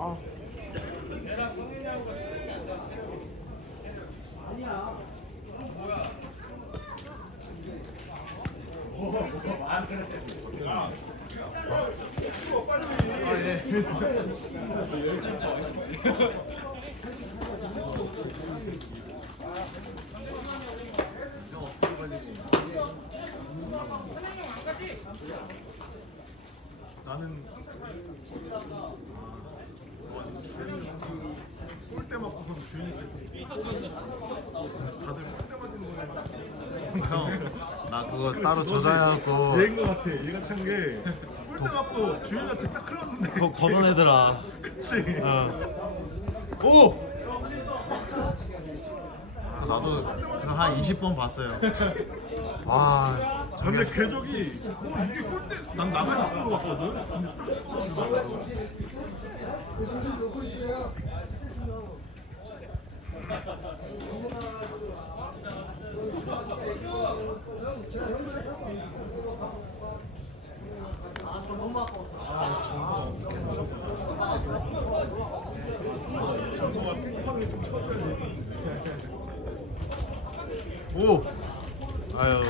아. 나는 골대 맞고서 주인이 때 다들 골대 맞은 형, 나 그거 따로 저장해갖고. 얘인 거 같아. 얘가 찬게 골대 맞고 주인한테 딱 흘렀는데. 그거 걷어내더라. 그치? 어. 오! 나도 한 20번 봤어요. 와, 근데 궤적이 어 이게 골대 난 나가는 쪽으로 봤거든. 근데 딱 떨어지더라고 오! 아유.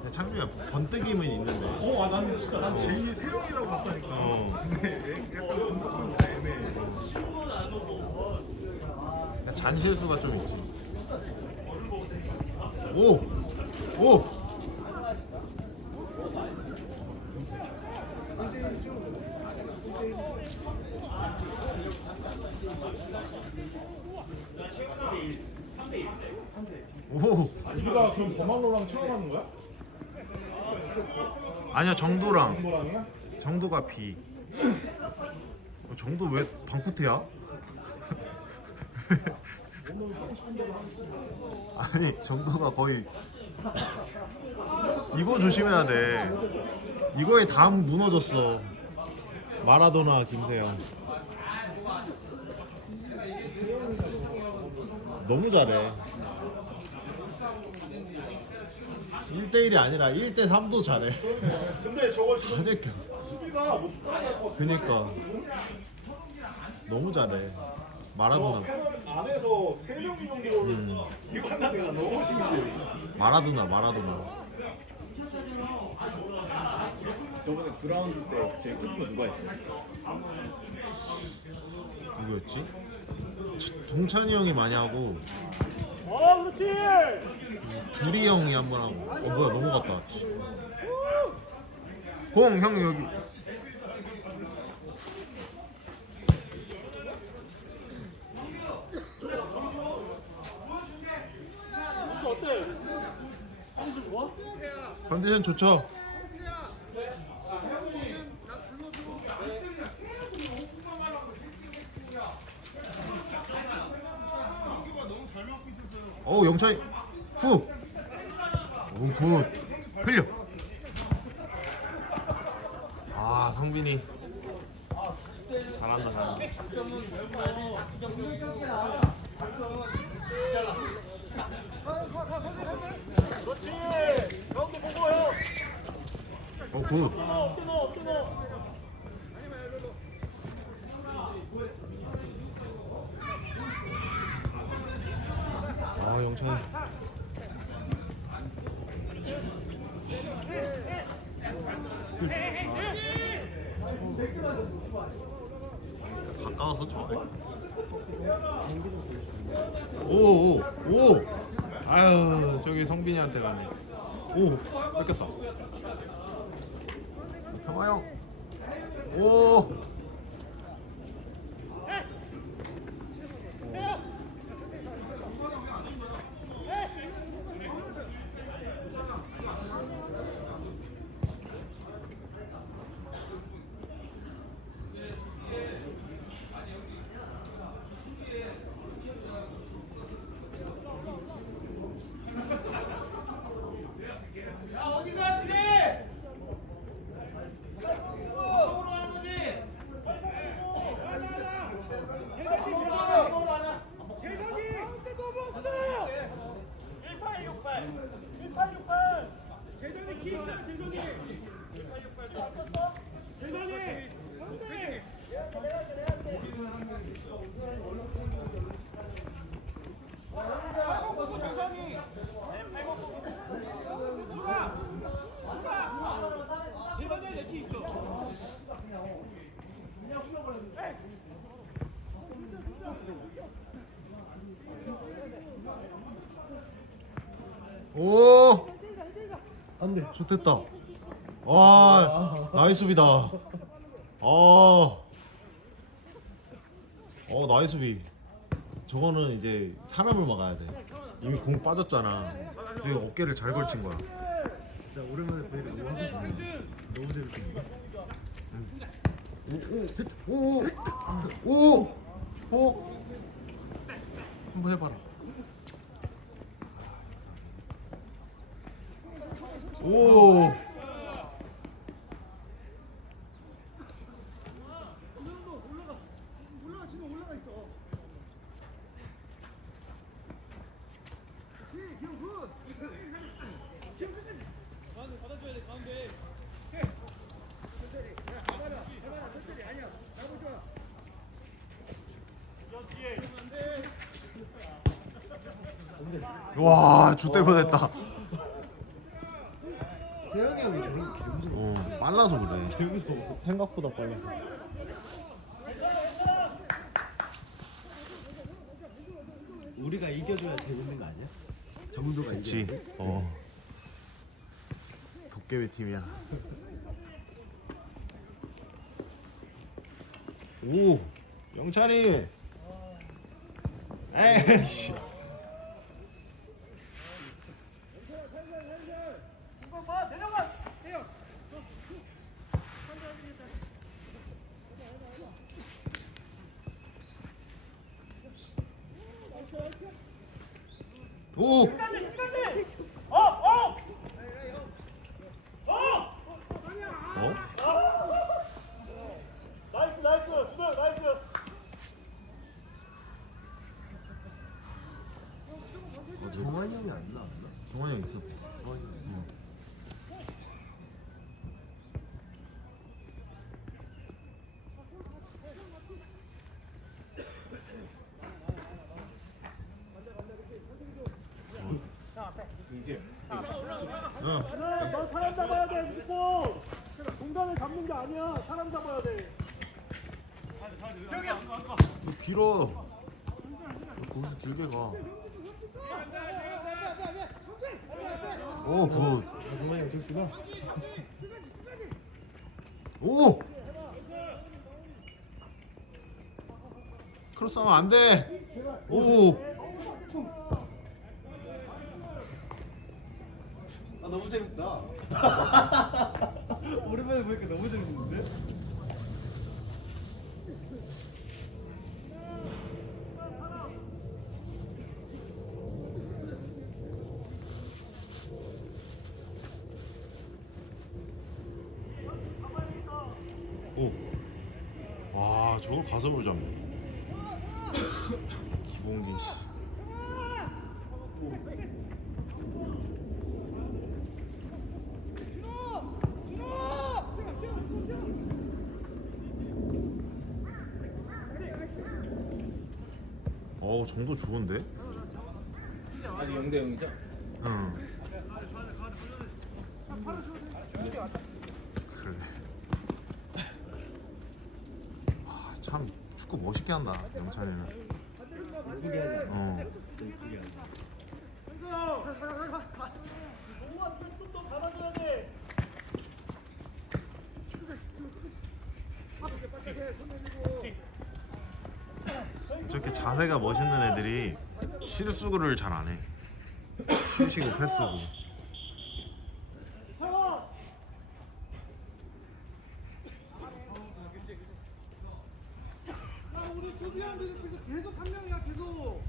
근데 창빈이가 번뜩임은 있는데. 어, 아, 난 진짜 난 제2의 세영이라고 봤다니까. 어. 근데 약간 공격은 다 애매해. 그러니까 잔실수가 좀 있지. 오! 오! 오! 우리가 그럼 버말로랑 처음 하는 거야? 아니야 정도랑 정도랑이야? 정도가 B. 어, 정도 왜 방코트야? 아니 정도가 거의 이거 조심해야 돼. 이거에 다음 무너졌어. 마라도나 김세영. 너무 잘해. 1대1이 아니라 1대3도 잘해. 근데 저거 지금 가재껴. 수비가 못 따라갈 것 같아. 그니까 너무 잘해. 저 마라도나 패널 안에서 세 명이 정도를 음. 이거 한다는 게 너무 신기해. 마라도나 마라도나. 저번에 9라운드 때 제일 큰거 누가 했어? 누구였지? 치- 동찬이 형이 많이 하고 어, 그렇지. 두리 형이 한 번 하고. 어 뭐야 넘어갔다. 씨. 공 형 여기. 어때? 선수 좋아? 컨디션 좋죠? 영차이 후. 오, 굿. 흘려. 아 상빈이 잘한다 잘한다. 그렇지. 가운데 보고 형. 어 굿. 영찬이. 가까워서 좋아해. 오오 오. 아유 저기 성빈이한테 가네. 오 뺏겼다. 평화 형. 오. 대각이 1868 1868 재정이 키 있어요 재정이 1868 바꿨어? 오! 안돼 좋됐다. 와 나이스 수비다. 어, 어 나이스 수비 저거는 이제 사람을 막아야 돼. 이미 공 빠졌잖아. 되게 어깨를 잘 걸친 거야. 진짜 오랜만에 보니까 너무 하고 싶네. 너무 재밌습니다 오 오오 한번 해봐라. 오 와, 좆될 뻔했다. 세영이 형이 저런 게 개무서워 어, 빨라서 그래. 개 무서워 생각보다 빨라서. 우리가 이겨줘야 재밌는 거 아니야? 정도가 그치. 이겨야지 어. 도깨비 팀이야. 오, 영찬이. 에이씨. 오. 어? 나이스 나이스 두들 나이스 어, 정환이 형이 안 정환이 형 있어. 정환이 형 응. 이제 어. 너 사람 잡아야 돼 무조건 공간을 잡는 게 아니야 사람 잡아야 돼 너 길어. 너 거기서 길게 가. 오, 굿. 아, 형 저기구나 오! 크로스 하면 안 돼. 오! 아 너무 재밌다 오랜만에 보니까 너무 재밌는데? 오. 와, 저걸 가슴으로 잡네. 기봉긴 씨. 어, 정도 좋은데? 아직 0대 0이죠? 응. 그래. 아, 참 축구 멋있게 한다 영찬이는. 어. 저렇게 자세가 멋있는 애들이 실수를 잘 안 해. 슛이고 패스고. 우리 수비한테 계속 한 명이야 계속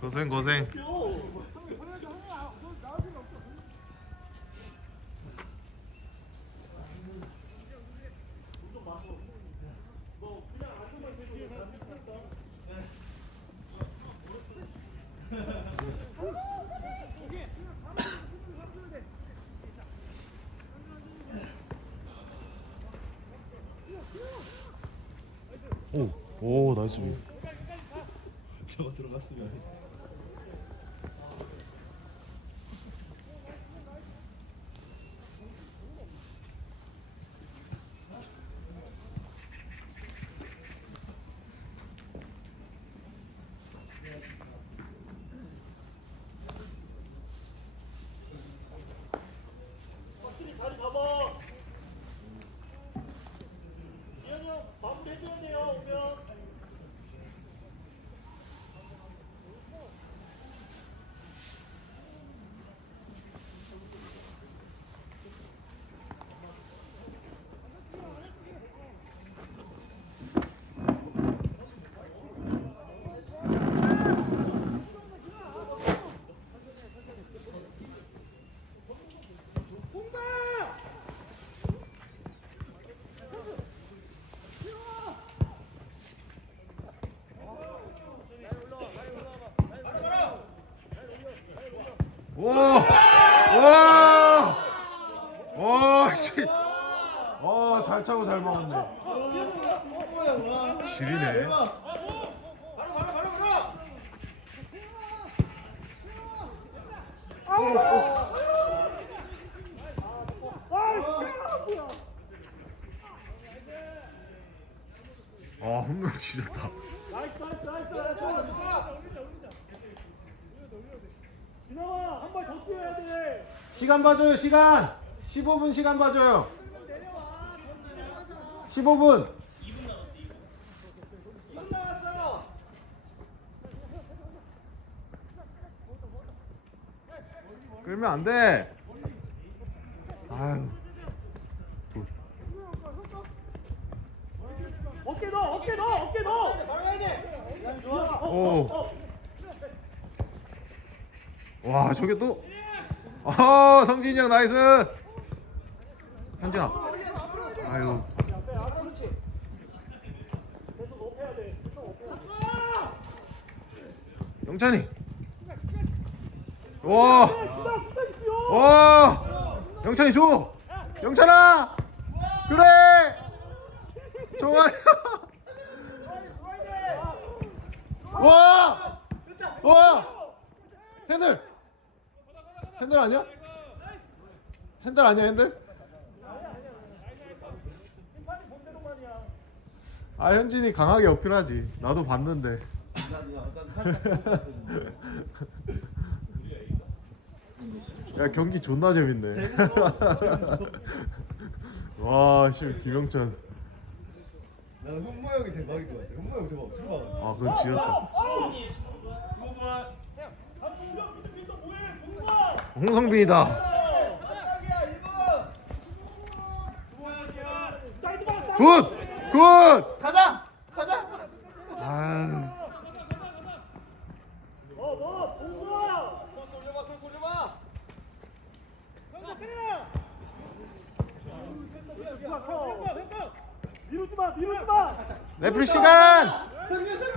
고생 고생. 오, 오 나이스 비. 저거 들어갔으면. 확실히 자리 잡아. 이현이 형 마무리 해 오, 와, 와, 씨, 와, 잘 차고 잘 먹었네. 지리네. 아, 홈런 지렸다. 나이스 나이스 나이스. 진영아 한 발 더 뛰어야 돼. 시간 봐줘요, 시간. 15분 시간 봐줘요. 15분. 끌면 안 돼. 아유. 굿. 어깨 넣어 어깨 넣어 어깨 넣어. 어, 오. 어, 어. 와, 저게 또. 아, 성진이 형 나이스. 현진아. 아유. 영찬이. 와. 와. 영찬이 줘. 영찬아. 그래. 좋아요. 와. 와. 핸들. 핸들 아니야? 핸들 아니야, 핸들? 아, 현진이 강하게 어필하지. 나도 봤는데. 야 경기 존나 재밌네. 와, 씨 김영찬. 나는 현모 형이 대박일 것 같아. 현모 형 저거 어떻게 봐? 아, 그건 지렸다. 홍성빈이다. 굿, 굿. 가자, 가자. 아, 어, 너 동구야. 코스 올려봐, 코스 올려봐. 형사 때려. 미루지 마, 미루지 마. 레프리 시간. 성규, 성규.